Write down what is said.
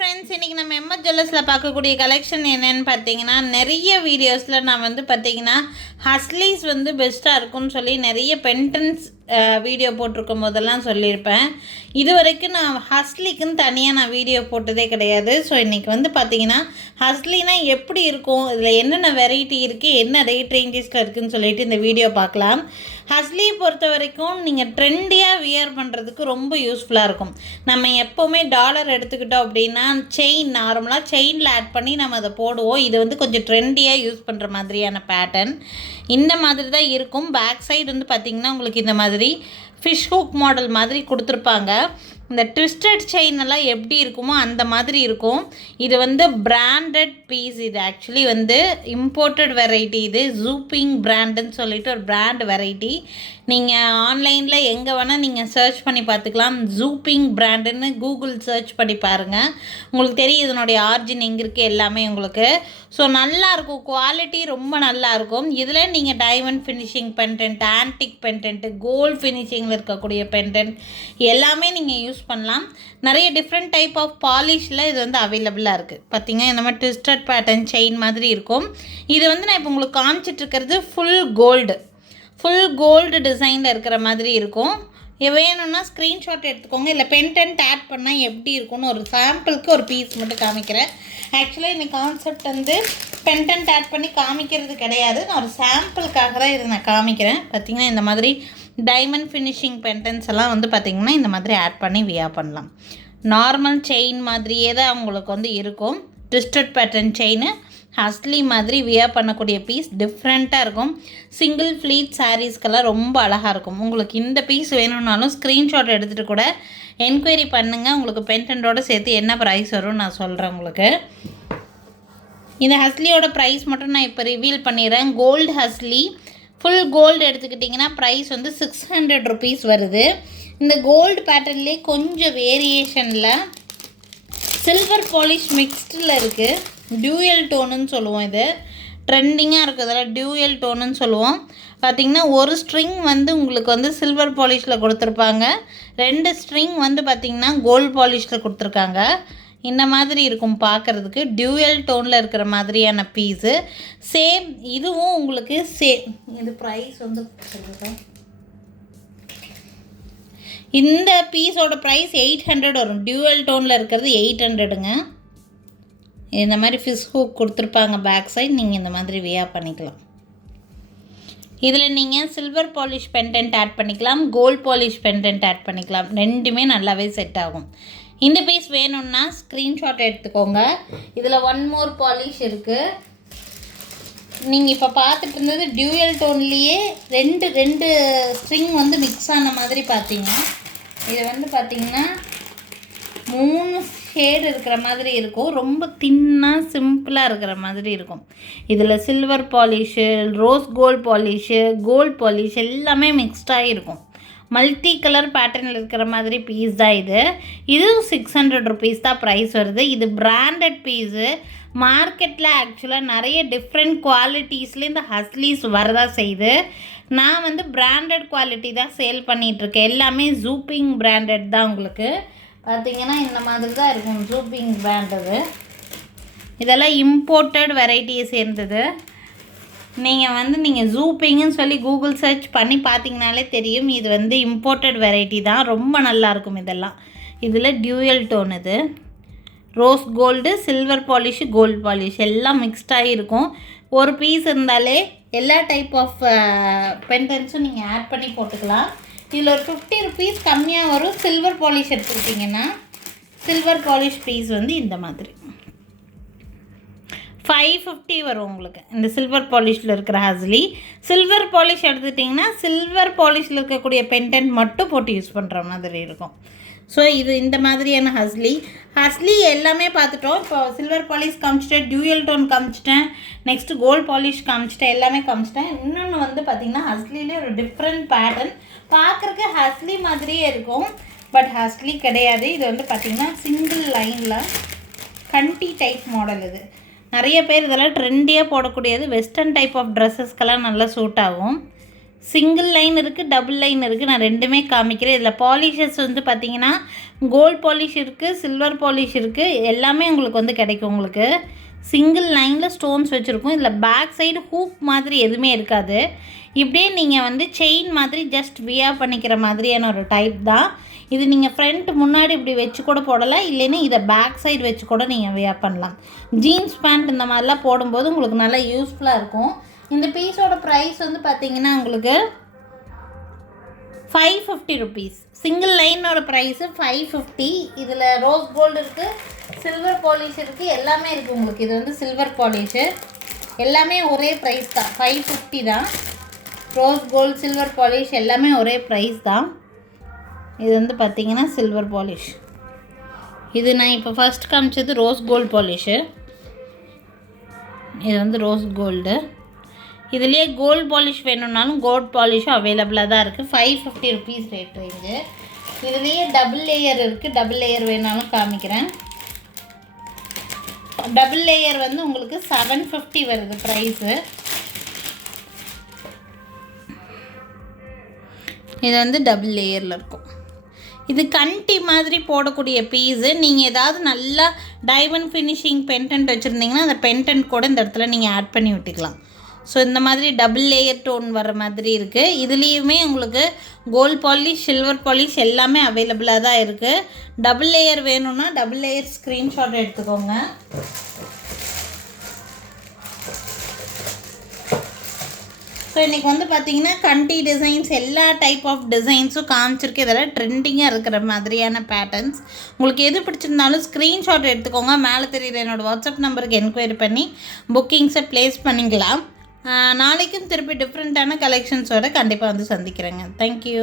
Friends, இன்றைக்கி நம்ம MS ஜுவல்லர்ஸில் பார்க்கக்கூடிய கலெக்ஷன் என்னென்னு பார்த்தீங்கன்னா, நிறைய வீடியோஸில் நான் வந்து பார்த்தீங்கன்னா ஹஸ்லீஸ் வந்து பெஸ்ட்டாக இருக்கும்னு சொல்லி நிறைய பென்டன்ஸ் வீடியோ போட்டிருக்கும் போதெல்லாம் சொல்லியிருப்பேன். இது வரைக்கும் நான் ஹஸ்லிக்குன்னு தனியாக நான் வீடியோ போட்டதே கிடையாது. ஸோ இன்றைக்கி வந்து பார்த்திங்கன்னா ஹஸ்லினா எப்படி இருக்கும், இதில் என்னென்ன வெரைட்டி இருக்குது, என்ன ரேட் ரேஞ்சஸில் இருக்குதுன்னு சொல்லிட்டு இந்த வீடியோ பார்க்கலாம். ஹஸ்லி பொறுத்த வரைக்கும் நீங்கள் ட்ரெண்டியாக வியர் பண்ணுறதுக்கு ரொம்ப யூஸ்ஃபுல்லாக இருக்கும். நம்ம எப்போவுமே டாலர் எடுத்துக்கிட்டோம் அப்படின்னா செயின் நார்மலாக செயினில் ஆட் பண்ணி நம்ம அதை போடுவோம். இது வந்து கொஞ்சம் ட்ரெண்டியாக யூஸ் பண்ணுற மாதிரியான பேட்டர்ன். இந்த மாதிரி தான் இருக்கும். பேக் சைடு வந்து பார்த்திங்கன்னா உங்களுக்கு இந்த மாதிரி ஃபிஷ் ஹூக் மாடல் மாதிரி கொடுத்துருப்பாங்க. இந்த ட்விஸ்டட் செயின் எல்லாம் எப்படி இருக்குமோ அந்த மாதிரி இருக்கும். இது வந்து பிராண்டட் பீஸ். இது ஆக்சுவலி வந்து இம்போர்ட்டட் வெரைட்டி. இது ஜூப்பிங் பிராண்டுன்னு சொல்லிட்டு ஒரு பிராண்ட் வெரைட்டி. நீங்கள் ஆன்லைனில் எங்கே வேணால் நீங்கள் சர்ச் பண்ணி பார்த்துக்கலாம். ஜூப்பிங் பிராண்டுன்னு கூகுள் சர்ச் பண்ணி பாருங்கள். உங்களுக்கு தெரியும் இதனுடைய ஆர்ஜின் எங்கே இருக்குது எல்லாமே உங்களுக்கு. ஸோ நல்லாயிருக்கும், குவாலிட்டி ரொம்ப நல்லாயிருக்கும். இதில் நீங்கள் diamond finishing pendant, antique pendant, gold ஃபினிஷிங்கில் இருக்கக்கூடிய பென்டென்ட் எல்லாமே நீங்கள் யூஸ் பண்ணலாம். நிறைய டிஃப்ரெண்ட் டைப் ஆஃப் பாலிஷில் இது வந்து அவைலபிளாக இருக்குது. பார்த்திங்கன்னா இந்த மாதிரி ட்விஸ்டட் பேட்டர்ன் செயின் மாதிரி இருக்கும். இது வந்து நான் இப்போ உங்களுக்கு காமிச்சிட்ருக்கிறது ஃபுல் கோல்டு டிசைனில் இருக்கிற மாதிரி இருக்கும். வேணும்னா ஸ்க்ரீன்ஷாட் எடுத்துக்கோங்க. இல்லை பென்டென்ட் ஆட் பண்ணால் எப்படி இருக்கும்னு ஒரு சாம்பிளுக்கு ஒரு பீஸ் மட்டும் காமிக்கிறேன். ஆக்சுவலாக இந்த கான்செப்ட் வந்து பென்டென்ட் ஆட் பண்ணி காமிக்கிறது கிடையாது. நான் ஒரு சாம்பிளுக்காக தான் இதை நான் காமிக்கிறேன். பார்த்திங்கன்னா இந்த மாதிரி டைமண்ட் ஃபினிஷிங் பென்டென்ட்ஸ் எல்லாம் வந்து பார்த்திங்கன்னா இந்த மாதிரி ஆட் பண்ணி வியர் பண்ணலாம். நார்மல் செயின் மாதிரியே தான் உங்களுக்கு வந்து இருக்கும். ட்விஸ்டட் பேட்டர்ன் செயின் ஹஸ்லி மாதிரி வியர் பண்ணக்கூடிய பீஸ் டிஃப்ரெண்ட்டாக இருக்கும். சிங்கிள் ஃப்ளீட் சாரீஸ்க்கெல்லாம் ரொம்ப அழகாக இருக்கும். உங்களுக்கு இந்த பீஸ் வேணும்னாலும் ஸ்க்ரீன்ஷாட் எடுத்துகிட்டு கூட என்கொயரி பண்ணுங்கள். உங்களுக்கு பென்டென்ட்டோடு சேர்த்து என்ன ப்ரைஸ் வரும்னு நான் சொல்கிறேன் உங்களுக்கு. இந்த ஹஸ்லியோட ப்ரைஸ் மட்டும் நான் இப்போ ரிவீல் பண்ணிடுறேன். கோல்டு ஹஸ்லி ஃபுல் கோல்டு எடுத்துக்கிட்டிங்கன்னா ப்ரைஸ் வந்து 600 ருபீஸ் வருது. இந்த கோல்டு பேட்டர்ன்லேயே கொஞ்சம் வேரியேஷனில் சில்வர் பாலிஷ் மிக்ஸ்டில் இருக்குது. டியூயல் டோனுன்னு சொல்லுவோம். இது ட்ரெண்டிங்காக இருக்கிறதுல டியூயல் டோனுன்னு சொல்லுவோம். பார்த்திங்கன்னா ஒரு ஸ்ட்ரிங் வந்து உங்களுக்கு வந்து சில்வர் பாலிஷில் கொடுத்துருப்பாங்க. 2 ஸ்ட்ரிங் வந்து பார்த்திங்கன்னா கோல்டு பாலிஷில் கொடுத்துருக்காங்க. இந்த மாதிரி இருக்கும் பார்க்குறதுக்கு. டியூயல் டோனில் இருக்கிற மாதிரியான பீஸு. சேம் இதுவும் உங்களுக்கு இது ப்ரைஸ் வந்து இந்த பீஸோட ப்ரைஸ் 800 வரும். டியூயல் டோனில் இருக்கிறது 800ங்க. இந்த மாதிரி ஃபிஷ் ஹூக் கொடுத்துருப்பாங்க பேக் சைட். நீங்கள் இந்த மாதிரி வியர் பண்ணிக்கலாம். இதில் நீங்கள் சில்வர் பாலிஷ் பென்டென்ட் ஆட் பண்ணிக்கலாம், கோல்ட் பாலிஷ் பென்டென்ட் ஆட் பண்ணிக்கலாம். ரெண்டுமே நல்லாவே செட் ஆகும். இந்த பீஸ் வேணும்னா ஸ்க்ரீன்ஷாட் எடுத்துக்கோங்க. இதில் 1 மோர் பாலிஷ் இருக்குது. நீங்கள் இப்போ பார்த்துட்டு இருந்தது டியூயல் டோன்லேயே ரெண்டு ஸ்ட்ரிங் வந்து மிக்ஸ் ஆன மாதிரி பார்த்தீங்க. இது வந்து பார்த்திங்கன்னா 3 ஷேடு இருக்கிற மாதிரி இருக்கும். ரொம்ப தின்னாக சிம்பிளாக இருக்கிற மாதிரி இருக்கும். இதில் silver polish, rose gold polish, gold polish எல்லாமே மிக்ஸ்டாகி இருக்கும். மல்டி கலர் பேட்டர்னில் இருக்கிற மாதிரி பீஸ் தான் இது. இதுவும் 600 ருபீஸ் தான் ப்ரைஸ் வருது. இது பிராண்டட் பீஸு. மார்க்கெட்டில் ஆக்சுவலாக நிறைய டிஃப்ரெண்ட் குவாலிட்டிஸில் இந்த ஹஸ்லீஸ் வரதா செய்யுது. நான் வந்து பிராண்டட் குவாலிட்டி தான் சேல் பண்ணிகிட்ருக்கேன். எல்லாமே ஜூப்பிங் பிராண்டட் தான். உங்களுக்கு பார்த்திங்கன்னா இந்த மாதிரி தான் இருக்கும் ஜூப்பிங் பிராண்டது. இதெல்லாம் இம்போர்ட்டட் வெரைட்டியை சேர்ந்தது. நீங்கள் ஜூப்பிங்குன்னு சொல்லி கூகுள் சர்ச் பண்ணி பார்த்தீங்கனாலே தெரியும். இது வந்து இம்போர்ட்டட் வெரைட்டி தான். ரொம்ப நல்லாயிருக்கும் இதெல்லாம். இதில் டியூயல் டோன், இது rose gold, silver polish, gold polish எல்லாம் மிக்ஸ்டாகி இருக்கும். ஒரு பீஸ் இருந்தாலே எல்லா டைப் ஆஃப் பென்டென்ட்ஸும் நீங்கள் ஆட் பண்ணி போட்டுக்கலாம். இதில் ஒரு 50 ருபீஸ் கம்மியாக வரும். சில்வர் பாலிஷ் எடுத்துக்கிட்டிங்கன்னா சில்வர் பாலிஷ் பீஸ் வந்து இந்த மாதிரி 550 வரும் உங்களுக்கு. இந்த சில்வர் பாலிஷில் இருக்கிற ஹஸ்லி. சில்வர் பாலிஷ் எடுத்துக்கிட்டிங்கன்னா சில்வர் பாலிஷில் இருக்கக்கூடிய பென்டென்ட் மட்டும் போட்டு யூஸ் பண்ணுற மாதிரி இருக்கும். ஸோ இது இந்த மாதிரியான ஹஸ்லி எல்லாமே பார்த்துட்டோம். இப்போ சில்வர் பாலிஷ் காமிச்சிட்டேன், டியூயல் டோன் காமிச்சிட்டேன், நெக்ஸ்ட்டு கோல்ட் பாலிஷ் காமிச்சிட்டேன், எல்லாமே காமிச்சிட்டேன். இன்னொன்று வந்து பார்த்திங்கன்னா ஹஸ்லிலே ஒரு டிஃப்ரெண்ட் பேட்டர்ன். பார்க்குறக்கு ஹஸ்லி மாதிரியே இருக்கும், பட் ஹஸ்லி கிடையாது. இது வந்து பார்த்திங்கன்னா சிங்கிள் லைனில் கண்டி டைப் மாடல். இது நிறைய பேர் இதெல்லாம் ட்ரெண்டியாக போடக்கூடியது. வெஸ்டர்ன் டைப் ஆஃப் ட்ரெஸ்ஸஸ்க்கெல்லாம் நல்லா சூட் ஆகும். சிங்கிள் லைன் இருக்குது, டபுள் லைன் இருக்குது. நான் ரெண்டுமே காமிக்கிறேன். இதில் பாலிஷஸ் வந்து பார்த்திங்கன்னா கோல்ட் பாலிஷ் இருக்குது, சில்வர் பாலிஷ் இருக்குது, எல்லாமே உங்களுக்கு வந்து கிடைக்கும். உங்களுக்கு சிங்கிள் லைனில் ஸ்டோன்ஸ் வச்சுருக்கும். இதில் பேக் சைடு ஹூக் மாதிரி எதுவுமே இருக்காது. இப்படியே நீங்கள் வந்து செயின் மாதிரி ஜஸ்ட் வியர் பண்ணிக்கிற மாதிரியான ஒரு டைப் தான் இது. நீங்கள் ஃப்ரண்ட் முன்னாடி இப்படி வச்சு கூட போடலாம், இல்லைன்னா இதை பேக் சைடு வச்சு கூட நீங்கள் வியர் பண்ணலாம். ஜீன்ஸ் பேண்ட் இந்த மாதிரிலாம் போடும்போது உங்களுக்கு நல்லா யூஸ்ஃபுல்லாக இருக்கும். இந்த பீஸோட ப்ரைஸ் வந்து பார்த்திங்கன்னா உங்களுக்கு 550 rupees. Single லைனோட price 550. இதில் ரோஸ் கோல்டு இருக்குது, சில்வர் பாலிஷ் இருக்குது, எல்லாமே இருக்குது உங்களுக்கு. இது வந்து சில்வர் பாலிஷு, எல்லாமே ஒரே ப்ரைஸ் தான், 550 தான். ரோஸ் கோல்டு, சில்வர் பாலிஷ் எல்லாமே ஒரே ப்ரைஸ் தான். இது வந்து பார்த்திங்கன்னா சில்வர் பாலிஷ். இது நான் இப்போ ஃபஸ்ட் காமிச்சது ரோஸ் கோல்டு பாலிஷு. இது வந்து ரோஸ் கோல்டு. இதுலேயே கோல்டு பாலிஷ் வேணும்னாலும் கோல்டு பாலிஷும் அவைலபிளாக தான் இருக்குது. 550 rupees ரேட் ரேஞ்சு. இதுலேயே டபுள் லேயர் இருக்குது, டபுள் லேயர் வேணாலும் காமிக்கிறேன். டபுள் லேயர் வந்து உங்களுக்கு 750 வருது ப்ரைஸு. இது வந்து டபுள் லேயரில் இருக்கும். இது கண்டி மாதிரி போடக்கூடிய பீஸு. நீங்கள் ஏதாவது நல்லா டைமண்ட் ஃபினிஷிங் பென்டென்ட் வச்சுருந்தீங்கன்னா அந்த பென்டென்ட் கூட இந்த இடத்துல நீங்கள் ஆட் பண்ணி விட்டுக்கலாம். ஸோ இந்த மாதிரி டபுள் லேயர் டோன் வர மாதிரி இருக்குது. இதுலேயுமே உங்களுக்கு கோல்டு பாலிஷ், சில்வர் பாலிஷ் எல்லாமே அவைலபிளாக தான் இருக்குது. டபுள் லேயர் வேணும்னா டபுள் லேயர் ஸ்க்ரீன்ஷாட் எடுத்துக்கோங்க. ஸோ இன்றைக்கி வந்து பார்த்திங்கன்னா கண்டி டிசைன்ஸ், எல்லா டைப் ஆஃப் டிசைன்ஸும் காமிச்சிருக்கு. இதெல்லாம் ட்ரெண்டிங்காக இருக்கிற மாதிரியான பேட்டர்ன்ஸ். உங்களுக்கு எது பிடிச்சிருந்தாலும் ஸ்க்ரீன்ஷாட் எடுத்துக்கோங்க. மேலே தெரியுற என்னோடய வாட்ஸ்அப் நம்பருக்கு என்கொயரி பண்ணி புக்கிங்ஸை ப்ளேஸ் பண்ணிக்கலாம். நாளைக்கும் திருப்பி டிஃப்ரெண்ட்டான கலெக்ஷன்ஸோடு கண்டிப்பாக வந்து சந்திக்கிறேங்க. தேங்க்யூ.